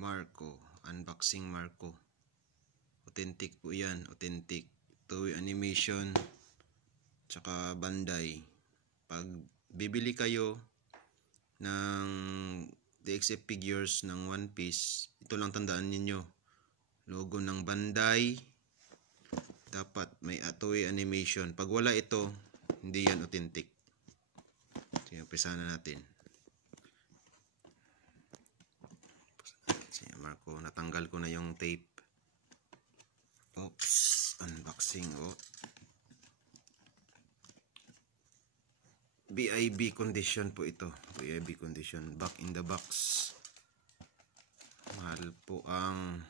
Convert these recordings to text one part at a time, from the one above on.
Marco, unboxing Marco. Authentic po yan, authentic. Toei Animation, tsaka Bandai. Pag bibili kayo ng DXF figures ng One Piece, ito lang tandaan ninyo. Logo ng Bandai, dapat may Toei Animation. Pag wala ito, hindi yan authentic. So, umpisa na natin. Marco, natanggal ko na yung tape. Oops, unboxing. Oh. BIB condition po ito. BIB condition. Back in the box. Mahal po ang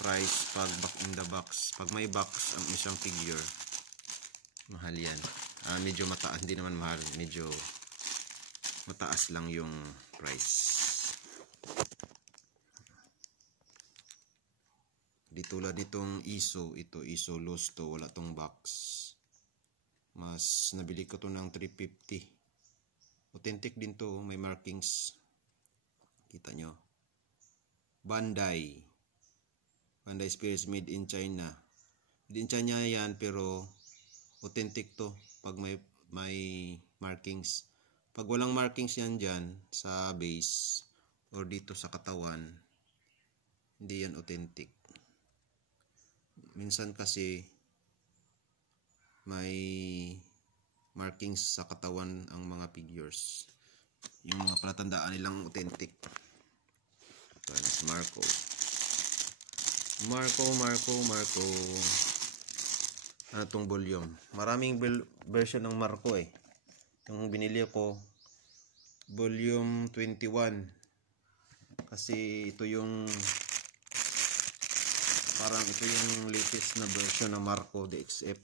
price pag back in the box. Pag may box ang isang figure, mahal yan. Medyo mataas. Hindi naman mahal. Medyo mataas lang yung price. Di tulad nitong ISO, ito ISO loose to, wala tong box. Mas nabili ko to ng 350. Authentic din to, may markings. Kita nyo. Bandai. Bandai Spirits made in China. Made in China yan, pero authentic to pag may markings. Pag walang markings yan dyan sa base or dito sa katawan, hindi yan authentic. Minsan kasi may markings sa katawan ang mga figures. Yung mga palatandaan nilang authentic. Marco. Ano tong volume? Maraming version ng Marco eh. Yung binili ko, volume 21. Kasi ito yung parang ito yung latest na version ng Marco DXF.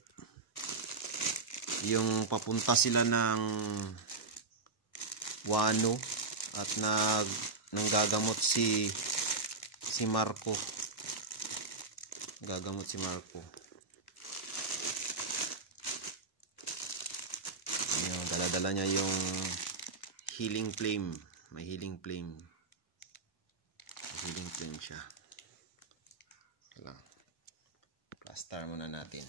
Yung papunta sila ng Wano at nanggagamot si Marco. Gagamot si Marco. Ayun, dala-dala niya yung healing flame. May healing flame. May healing flame siya. Lang. Plaster muna natin.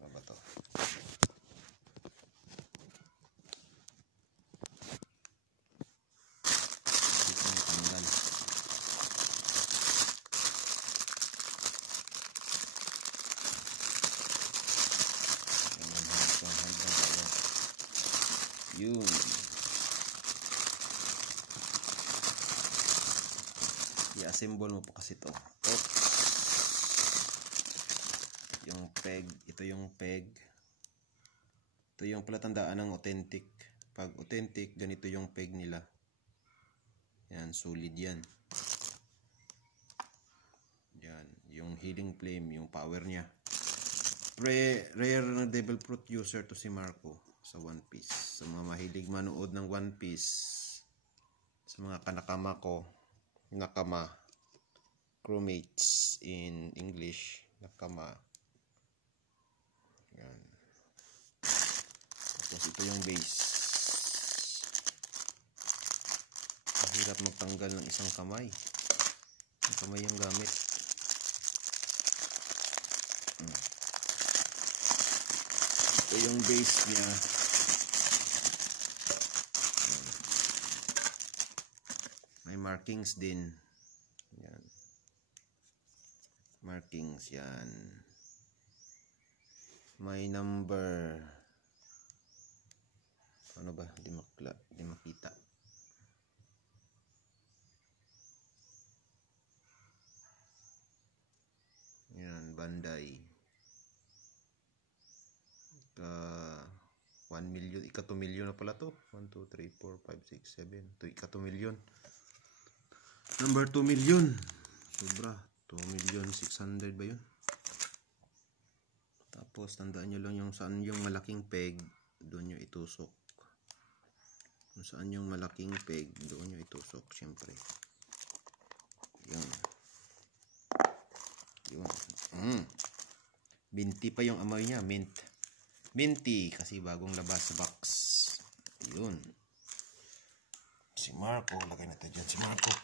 Ano ba to? Dito na tanggal. Yun. I-assemble mo po kasi ito. Yung peg. Ito yung peg. Ito yung palatandaan ng authentic. Pag authentic, ganito yung peg nila. Yan, solid yan. Yan, yung healing flame, yung power niya. Rare na devil fruit user to si Marco sa One Piece. Sa mga mahilig manood ng One Piece, sa mga kanakama ko, nakama, crewmates in English, nakama. Yan. Tapos ito yung base. Mahirap magtanggal ng isang kamay. Ang kamay yung gamit. Ito yung base niya. May markings din. Yan. Markings yan. May number. Ano ba? Di makita. Yan, Bandai. 1 million. Ika 2 million na pala to. 1, 2, 3, 4, 5, 6, 7. Ito ika 2 million. Number 2 million. Sobra. 2,600,000 ba yun? Tapos tandaan nyo lang yung saan yung malaking peg, doon nyo itusok. Kung saan yung malaking peg, doon nyo itusok. Siyempre. Yun. Yun. Binti pa yung amoy niya. Minty. Kasi bagong labas sa box. Yun. Si Marco, lagay natin dyan si Marco.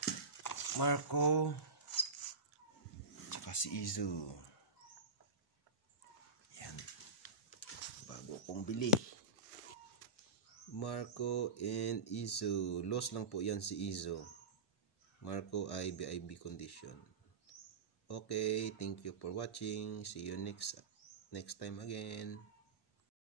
Marco, tsaka si Izu. Yan. Bago kong bili. Marco and Izu. Loss lang po yan si Izu. Marco ay BIB condition. Okay, thank you for watching. See you next time again.